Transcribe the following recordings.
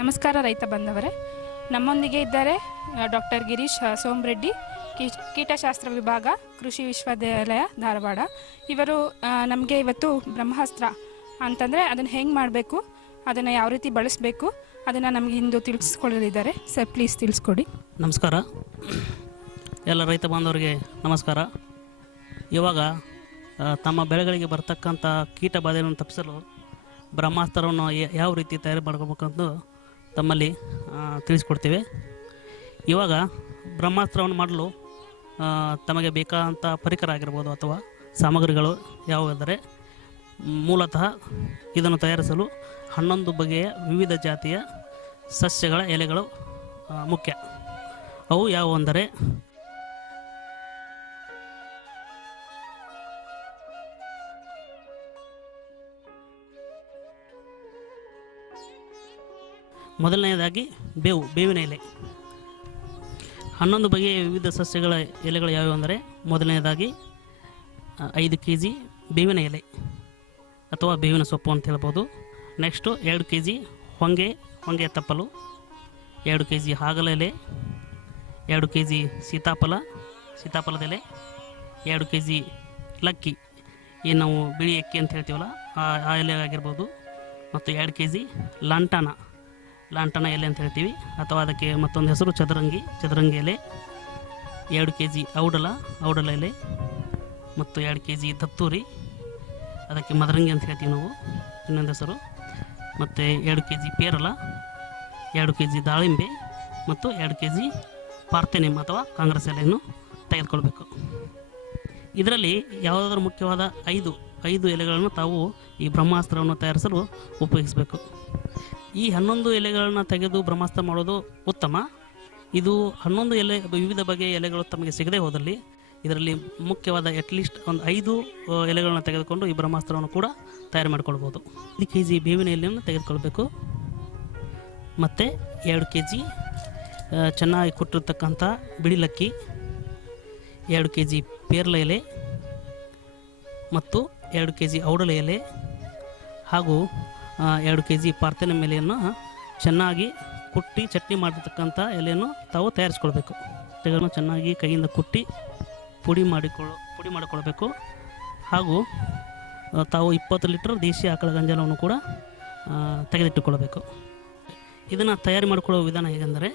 ನಮಸ್ಕಾರ ರೈತ ಬಂಧವರೇ. ನಮ್ಮೊಂದಿಗೆ ಇದ್ದಾರೆ ಡಾಕ್ಟರ್ ಗಿರೀಶ್ ಸೋಮರೆಡ್ಡಿ ಕೀಟಶಾಸ್ತ್ರ ವಿಭಾಗ, ಕೃಷಿ ವಿಶ್ವವಿದ್ಯಾಲಯ, ಧಾರವಾಡ. ಇವರು ನಮಗೆ ಇವತ್ತು ಬ್ರಹ್ಮಾಸ್ತ್ರ ಅಂತಂದರೆ ಅದನ್ನು ಹೆಂಗೆ ಮಾಡಬೇಕು, ಅದನ್ನು ಯಾವ ರೀತಿ ಬಳಸಬೇಕು, ಅದನ್ನು ನಮಗೆ ಇಂದು ತಿಳಿಸ್ಕೊಳ್ಳಲಿದ್ದಾರೆ ಸರ್ ಪ್ಲೀಸ್ ತಿಳಿಸ್ಕೊಡಿ. ನಮಸ್ಕಾರ. ಎಲ್ಲ ರೈತ ಬಾಂಧವರಿಗೆ ನಮಸ್ಕಾರ. ಇವಾಗ ತಮ್ಮ ಬೆಳೆಗಳಿಗೆ ಬರ್ತಕ್ಕಂಥ ಕೀಟ ಬಾಧೆಯನ್ನು ತಪ್ಪಿಸಲು ಬ್ರಹ್ಮಾಸ್ತ್ರವನ್ನು ಯಾವ ರೀತಿ ತಯಾರು ಮಾಡ್ಕೋಬೇಕಂದು ತಮ್ಮಲ್ಲಿ ತಿಳಿಸ್ಕೊಡ್ತೇವೆ. ಇವಾಗ ಬ್ರಹ್ಮಾಸ್ತ್ರವನ್ನು ಮಾಡಲು ತಮಗೆ ಬೇಕಾದಂಥ ಪರಿಕರ ಆಗಿರ್ಬೋದು ಅಥವಾ ಸಾಮಗ್ರಿಗಳು ಯಾವುವೆಂದರೆ, ಮೂಲತಃ ಇದನ್ನು ತಯಾರಿಸಲು ಹನ್ನೊಂದು ಬಗೆಯ ವಿವಿಧ ಜಾತಿಯ ಸಸ್ಯಗಳ ಎಲೆಗಳು ಮುಖ್ಯ. ಅವು ಯಾವುವು ಮೊದಲನೆಯದಾಗಿ ಬೇವು, ಬೇವಿನ ಎಲೆ. ಹನ್ನೊಂದು ಬಗೆಯ ವಿವಿಧ ಸಸ್ಯಗಳ ಎಲೆಗಳು ಯಾವುವು ಅಂದರೆ ಮೊದಲನೆಯದಾಗಿ ಐದು ಕೆ ಜಿ ಬೇವಿನ ಎಲೆ ಅಥವಾ ಬೇವಿನ ಸೊಪ್ಪು ಅಂತ ಹೇಳ್ಬೋದು. ನೆಕ್ಸ್ಟು ಎರಡು ಕೆ ಜಿ ಹೊಂಗೆ ಹೊಂಗೆ ತಪ್ಪಲು, ಎರಡು ಕೆ ಜಿ ಹಾಗಲ ಎಲೆ, ಎರಡು ಕೆ ಜಿ ಸೀತಾಫಲ, ಸೀತಾಫಲದ ಎಲೆ, ಎರಡು ಕೆ ಜಿ ಲಕ್ಕಿ. ಏನು ನಾವು ಬಿಳಿ ಅಕ್ಕಿ ಅಂತ ಹೇಳ್ತೀವಲ್ಲ, ಆ ಎಲೆ ಆಗಿರ್ಬೋದು. ಮತ್ತು ಎರಡು ಕೆ ಜಿ ಲಾಂಟಾನ. ಲಾಂಟನ ಎಲೆ ಅಂತ ಹೇಳ್ತೀವಿ. ಅಥವಾ ಅದಕ್ಕೆ ಮತ್ತೊಂದು ಹೆಸರು ಚದರಂಗಿ. ಚದರಂಗಿ ಎಲೆ ಎರಡು ಕೆ ಜಿ ಔಡಲ ಔಡಲ ಎಲೆ ಮತ್ತು ಎರಡು ಕೆ ಜಿ ದತ್ತೂರಿ. ಅದಕ್ಕೆ ಮದರಂಗಿ ಅಂತ ಹೇಳ್ತೀವಿ ನಾವು. ಇನ್ನೊಂದು ಹೆಸರು. ಮತ್ತು ಎರಡು ಕೆ ಜಿ ಪೇರಲ, ಎರಡು ಕೆ ಜಿ ದಾಳಿಂಬೆ ಮತ್ತು ಎರಡು ಕೆ ಜಿ ಪಾರ್ಥೆನಿಮ್ ಅಥವಾ ಕಾಂಗ್ರೆಸ್ ಎಲೆಯನ್ನು ತೆಗೆದುಕೊಳ್ಬೇಕು. ಇದರಲ್ಲಿ ಯಾವುದಾದ್ರೂ ಮುಖ್ಯವಾದ ಐದು ಐದು ಎಲೆಗಳನ್ನು ತಾವು ಈ ಬ್ರಹ್ಮಾಸ್ತ್ರವನ್ನು ತಯಾರಿಸಲು ಉಪಯೋಗಿಸಬೇಕು. ಈ ಹನ್ನೊಂದು ಎಲೆಗಳನ್ನು ತೆಗೆದು ಬ್ರಹ್ಮಾಸ್ತ್ರ ಮಾಡೋದು ಉತ್ತಮ. ಇದು ಹನ್ನೊಂದು ಎಲೆ, ವಿವಿಧ ಬಗೆಯ ಎಲೆಗಳು ತಮಗೆ ಸಿಗದೇ ಹೋದಲ್ಲಿ ಇದರಲ್ಲಿ ಮುಖ್ಯವಾದ ಅಟ್ಲೀಸ್ಟ್ ಒಂದು ಐದು ಎಲೆಗಳನ್ನು ತೆಗೆದುಕೊಂಡು ಈ ಬ್ರಹ್ಮಾಸ್ತ್ರವನ್ನು ಕೂಡ ತಯಾರು ಮಾಡಿಕೊಳ್ಬೋದು. ಐದು ಕೆ ಜಿ ಬೇವಿನ ಎಲೆಯನ್ನು ತೆಗೆದುಕೊಳ್ಬೇಕು. ಮತ್ತು ಎರಡು ಕೆ ಜಿ ಚೆನ್ನಾಗಿ ಕೊಟ್ಟಿರ್ತಕ್ಕಂಥ ಬಿಳಿಲಕ್ಕಿ, ಎರಡು ಕೆ ಜಿ ಪೇರ್ಲ ಎಲೆ ಮತ್ತು ಎರಡು ಕೆ ಜಿ ಔಡಲ ಎಲೆ ಹಾಗೂ ಎರಡು ಕೆ ಜಿ ಪಾರ್ಥನ ಎಲೆಯನ್ನು ಚೆನ್ನಾಗಿ ಕುಟ್ಟಿ ಚಟ್ನಿ ಮಾಡಿರ್ತಕ್ಕಂಥ ಎಲೆಯನ್ನು ತಾವು ತಯಾರಿಸ್ಕೊಳ್ಬೇಕು. ತೆಗೆದನ್ನು ಚೆನ್ನಾಗಿ ಕೈಯಿಂದ ಕುಟ್ಟಿ ಪುಡಿ ಮಾಡಿಕೊಳ್ಳ, ಪುಡಿ ಮಾಡಿಕೊಳ್ಬೇಕು. ಹಾಗೂ ತಾವು ಇಪ್ಪತ್ತು ಲೀಟರ್ ದೇಶಿ ಆಕಳ ಗಂಜಲವನ್ನು ಕೂಡ ತೆಗೆದಿಟ್ಟುಕೊಳ್ಬೇಕು. ಇದನ್ನು ತಯಾರಿ ಮಾಡಿಕೊಳ್ಳುವ ವಿಧಾನ ಹೇಗೆಂದರೆ,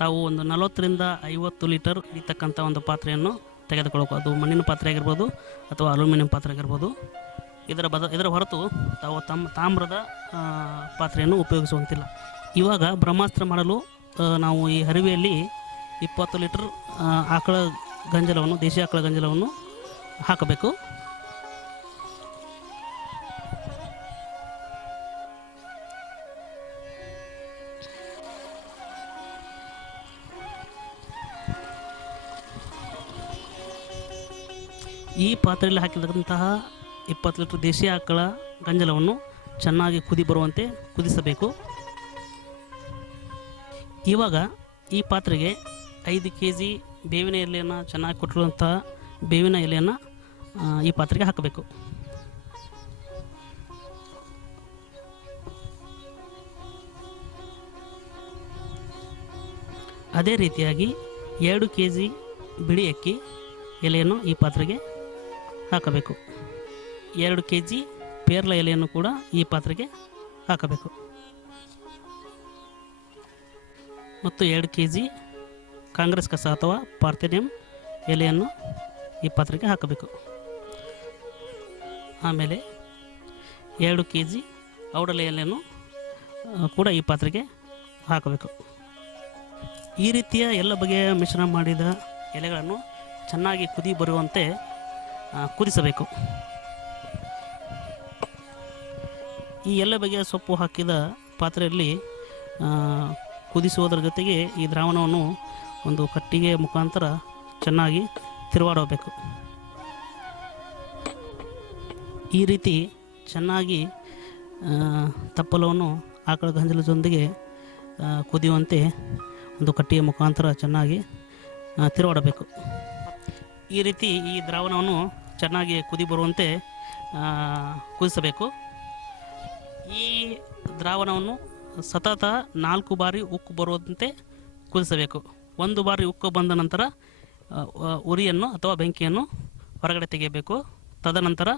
ತಾವು ಒಂದು ನಲವತ್ತರಿಂದ ಐವತ್ತು ಲೀಟರ್ ಹಿಡಿತಕ್ಕಂಥ ಒಂದು ಪಾತ್ರೆಯನ್ನು ತೆಗೆದುಕೊಳ್ಳಬೇಕು ಅದು ಮಣ್ಣಿನ ಪಾತ್ರೆ ಆಗಿರ್ಬೋದು ಅಥವಾ ಅಲ್ಯೂಮಿನಿಯಂ ಪಾತ್ರೆ ಆಗಿರ್ಬೋದು. ಇದರ ಬದ, ಇದರ ಹೊರತು ತಾವು ತಮ್ಮ ತಾಮ್ರದ ಪಾತ್ರೆಯನ್ನು ಉಪಯೋಗಿಸುವಂತಿಲ್ಲ. ಇವಾಗ ಬ್ರಹ್ಮಾಸ್ತ್ರ ಮಾಡಲು ನಾವು ಈ ಹರಿವೆಯಲ್ಲಿ ಇಪ್ಪತ್ತು ಲೀಟರ್ ಆಕಳ ಗಂಜಲವನ್ನು, ದೇಶಿ ಆಕಳ ಗಂಜಲವನ್ನು ಹಾಕಬೇಕು. ಈ ಪಾತ್ರೆಯಲ್ಲಿ ಹಾಕಿದಂತಹ ಇಪ್ಪತ್ತು ಲೀಟರ್ ದೇಶಿ ಆಕಳ ಗಂಜಲವನ್ನು ಚೆನ್ನಾಗಿ ಕುದಿ ಬರುವಂತೆ ಕುದಿಸಬೇಕು. ಇವಾಗ ಈ ಪಾತ್ರೆಗೆ ಐದು ಕೆ ಜಿ ಬೇವಿನ ಎಲೆಯನ್ನು ಚೆನ್ನಾಗಿ ಕೊಟ್ಟಿರುವಂತಹ ಬೇವಿನ ಎಲೆಯನ್ನು ಈ ಪಾತ್ರೆಗೆ ಹಾಕಬೇಕು. ಅದೇ ರೀತಿಯಾಗಿ ಎರಡು ಕೆ ಜಿ ಬಿಳಿ ಅಕ್ಕಿ ಎಲೆಯನ್ನು ಈ ಪಾತ್ರೆಗೆ ಹಾಕಬೇಕು. ಎರಡು ಕೆ ಜಿ ಪೇರ್ಲ ಎಲೆಯನ್ನು ಕೂಡ ಈ ಪಾತ್ರೆಗೆ ಹಾಕಬೇಕು. ಮತ್ತು ಎರಡು ಕೆ ಜಿ ಕಾಂಗ್ರೆಸ್ ಕಸ ಅಥವಾ ಪಾರ್ಥೆನಿಯಂ ಎಲೆಯನ್ನು ಈ ಪಾತ್ರೆಗೆ ಹಾಕಬೇಕು. ಆಮೇಲೆ ಎರಡು ಕೆ ಜಿ ಔಡಲೆ ಎಲೆಯನ್ನು ಕೂಡ ಈ ಪಾತ್ರೆಗೆ ಹಾಕಬೇಕು. ಈ ರೀತಿಯ ಎಲ್ಲ ಬಗೆಯ ಮಿಶ್ರಣ ಮಾಡಿದ ಎಲೆಗಳನ್ನು ಚೆನ್ನಾಗಿ ಕುದಿ ಬರುವಂತೆ ಕುದಿಸಬೇಕು. ಈ ಎಲ್ಲ ಬಗೆಯ ಸೊಪ್ಪು ಹಾಕಿದ ಪಾತ್ರೆಯಲ್ಲಿ ಕುದಿಸುವುದರ ಜೊತೆಗೆ ಈ ದ್ರಾವಣವನ್ನು ಒಂದು ಕಟ್ಟಿಗೆ ಮುಖಾಂತರ ಚೆನ್ನಾಗಿ ತಿರುವಾಡಬೇಕು. ಈ ರೀತಿ ಚೆನ್ನಾಗಿ ತಪ್ಪಲವನ್ನು ಆಕಳ ಗಂಜಲದೊಂದಿಗೆ ಕುದಿಯುವಂತೆ ಒಂದು ಕಟ್ಟಿಗೆ ಮುಖಾಂತರ ಚೆನ್ನಾಗಿ ತಿರುವಾಡಬೇಕು. ಈ ರೀತಿ ಈ ದ್ರಾವಣವನ್ನು ಚೆನ್ನಾಗಿ ಕುದಿ ಬರುವಂತೆ ಕುದಿಸಬೇಕು. ಈ ದ್ರಾವಣವನ್ನು ಸತತ ನಾಲ್ಕು ಬಾರಿ ಉಕ್ಕು ಬರುವಂತೆ ಕುದಿಸಬೇಕು. ಒಂದು ಬಾರಿ ಉಕ್ಕು ಬಂದ ನಂತರ ಉರಿಯನ್ನು ಅಥವಾ ಬೆಂಕಿಯನ್ನು ಹೊರಗಡೆ ತೆಗೆಯಬೇಕು. ತದನಂತರ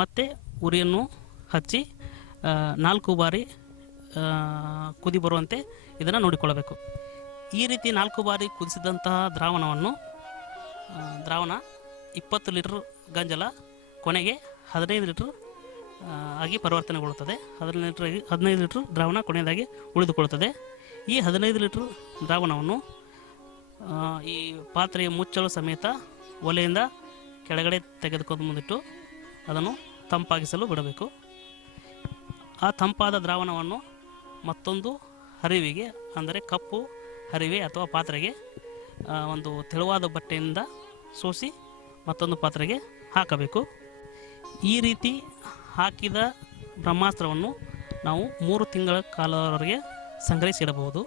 ಮತ್ತೆ ಉರಿಯನ್ನು ಹಚ್ಚಿ ನಾಲ್ಕು ಬಾರಿ ಕುದಿ ಬರುವಂತೆ ಇದನ್ನು ನೋಡಿಕೊಳ್ಳಬೇಕು. ಈ ರೀತಿ ನಾಲ್ಕು ಬಾರಿ ಕುದಿಸಿದಂತಹ ದ್ರಾವಣವನ್ನು ದ್ರಾವಣ ಇಪ್ಪತ್ತು ಲೀಟ್ರ್ ಗಂಜಲ, ಕೊನೆಗೆ ಹದಿನೈದು ಲೀಟ್ರ್ ಆಗಿ ಪರಿವರ್ತನೆಗೊಳ್ಳುತ್ತದೆ. ಹದಿನೈದು ಲೀಟ್ರ್ ಹದಿನೈದು ಲೀಟ್ರ್ ದ್ರಾವಣ ಕೊನೆಯದಾಗಿ ಉಳಿದುಕೊಳ್ಳುತ್ತದೆ. ಈ ಹದಿನೈದು ಲೀಟ್ರ್ ದ್ರಾವಣವನ್ನು ಈ ಪಾತ್ರೆಯ ಮುಚ್ಚಲು ಸಮೇತ ಒಲೆಯಿಂದ ಕೆಳಗಡೆ ತೆಗೆದುಕೊಂಡು ಮುಂದಿಟ್ಟು ಅದನ್ನು ತಂಪಾಗಿಸಲು ಬಿಡಬೇಕು. ಆ ತಂಪಾದ ದ್ರಾವಣವನ್ನು ಮತ್ತೊಂದು ಹರಿವಿಗೆ, ಅಂದರೆ ಕಪ್ಪು ಹರಿವೆ ಅಥವಾ ಪಾತ್ರೆಗೆ ಒಂದು ತೆಳುವಾದ ಬಟ್ಟೆಯಿಂದ ಸೋಸಿ ಮತ್ತೊಂದು ಪಾತ್ರೆಗೆ ಹಾಕಬೇಕು. ಈ ರೀತಿ ಹಾಕಿದ ಬ್ರಹ್ಮಾಸ್ತ್ರವನ್ನು ನಾವು ಮೂರು ತಿಂಗಳ ಕಾಲವರೆಗೆ ಸಂಗ್ರಹಿಸಿಡಬಹುದು.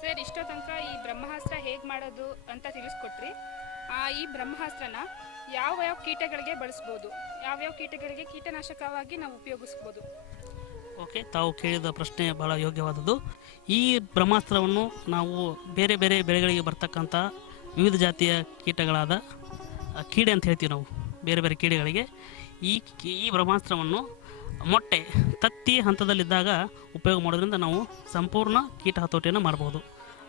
ಸರ್ ಇಷ್ಟೋ ತನಕ ಈ ಬ್ರಹ್ಮಾಸ್ತ್ರ ಹೇಗೆ ಮಾಡೋದು ಅಂತ ತಿಳಿಸ್ಕೊಟ್ರಿ. ಆ, ಈ ಬ್ರಹ್ಮಾಸ್ತ್ರನ ಯಾವ ಯಾವ ಕೀಟಗಳಿಗೆ ಬಳಸ್ಬೋದು ಯಾವ್ಯಾವ ಕೀಟಗಳಿಗೆ ಕೀಟನಾಶಕವಾಗಿ ನಾವು ಉಪಯೋಗಿಸ್ಬೋದು? ಓಕೆ ತಾವು ಕೇಳಿದ ಪ್ರಶ್ನೆ ಬಹಳ ಯೋಗ್ಯವಾದದ್ದು. ಈ ಬ್ರಹ್ಮಾಸ್ತ್ರವನ್ನು ನಾವು ಬೇರೆ ಬೇರೆ ಬೆಳೆಗಳಿಗೆ ಬರ್ತಕ್ಕಂಥ ವಿವಿಧ ಜಾತಿಯ ಕೀಟಗಳಾದ ಕೀಡೆ ಅಂತ ಹೇಳ್ತೀವಿ ನಾವು, ಬೇರೆ ಬೇರೆ ಕೀಡೆಗಳಿಗೆ. ಈ ಈ ಬ್ರಹ್ಮಾಸ್ತ್ರವನ್ನು ಮೊಟ್ಟೆ, ತತ್ತಿ ಹಂತದಲ್ಲಿದ್ದಾಗ ಉಪಯೋಗ ಮಾಡೋದ್ರಿಂದ ನಾವು ಸಂಪೂರ್ಣ ಕೀಟ ಹತೋಟಿಯನ್ನು ಮಾಡ್ಬೋದು.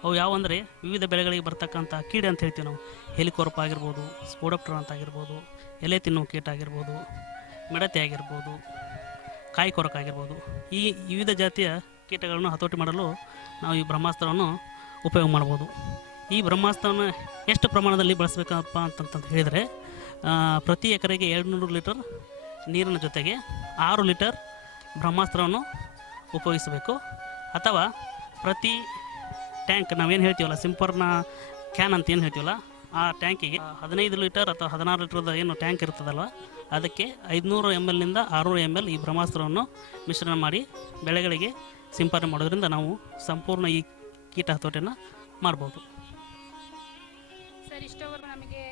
ಅವು ಯಾವಂದರೆ ವಿವಿಧ ಬೆಳೆಗಳಿಗೆ ಬರ್ತಕ್ಕಂಥ ಕೀಡೆ ಅಂತ ಹೇಳ್ತೀವಿ ನಾವು. ಹೆಲಿಕೋರ್ಪ್ ಆಗಿರ್ಬೋದು ಸ್ಪೋಡಪ್ಟರ್ ಅಂತ ಆಗಿರ್ಬೋದು, ಎಲೆ ತಿನ್ನುವ ಕೀಟ ಆಗಿರ್ಬೋದು, ಮಿಡತೆ ಆಗಿರ್ಬೋದು, ಕಾಯಿ ಕೊರಕ ಆಗಿರ್ಬೋದು. ಈ ವಿವಿಧ ಜಾತಿಯ ಕೀಟಗಳನ್ನು ಹತೋಟಿ ಮಾಡಲು ನಾವು ಈ ಬ್ರಹ್ಮಾಸ್ತ್ರವನ್ನು ಉಪಯೋಗ ಮಾಡ್ಬೋದು. ಈ ಬ್ರಹ್ಮಾಸ್ತ್ರವನ್ನು ಎಷ್ಟು ಪ್ರಮಾಣದಲ್ಲಿ ಬಳಸಬೇಕಪ್ಪ ಅಂತಂತ ಹೇಳಿದರೆ ಪ್ರತಿ ಎಕರೆಗೆ ಎರಡುನೂರು ಲೀಟರ್ ನೀರಿನ ಜೊತೆಗೆ ಆರು ಲೀಟರ್ ಬ್ರಹ್ಮಾಸ್ತ್ರವನ್ನು ಉಪಯೋಗಿಸಬೇಕು. ಅಥವಾ ಪ್ರತಿ ಟ್ಯಾಂಕ್ ನಾವೇನು ಹೇಳ್ತೀವಲ್ಲ, ಸಿಂಪರ್ನ ಕ್ಯಾನ್ ಅಂತ ಏನು ಹೇಳ್ತೀವಲ್ಲ, ಆ ಟ್ಯಾಂಕಿಗೆ ಹದಿನೈದು ಲೀಟರ್ ಅಥವಾ ಹದಿನಾರು ಲೀಟರ್ದ ಏನು ಟ್ಯಾಂಕ್ ಇರ್ತದಲ್ವ, ಅದಕ್ಕೆ ಐದುನೂರು ಎಂ ಎಲ್ನಿಂದ ಆರುನೂರು ಎಂ ಎಲ್ ಈ ಬ್ರಹ್ಮಾಸ್ತ್ರವನ್ನು ಮಿಶ್ರಣ ಮಾಡಿ ಬೆಳೆಗಳಿಗೆ ಸಿಂಪರಣೆ ಮಾಡೋದ್ರಿಂದ ನಾವು ಸಂಪೂರ್ಣ ಈ ಕೀಟ ಹತೋಟಿಯನ್ನು ಮಾಡ್ಬೋದು. ಸರ್ ಇಷ್ಟೋವರೆಗೂ ನಮಗೆ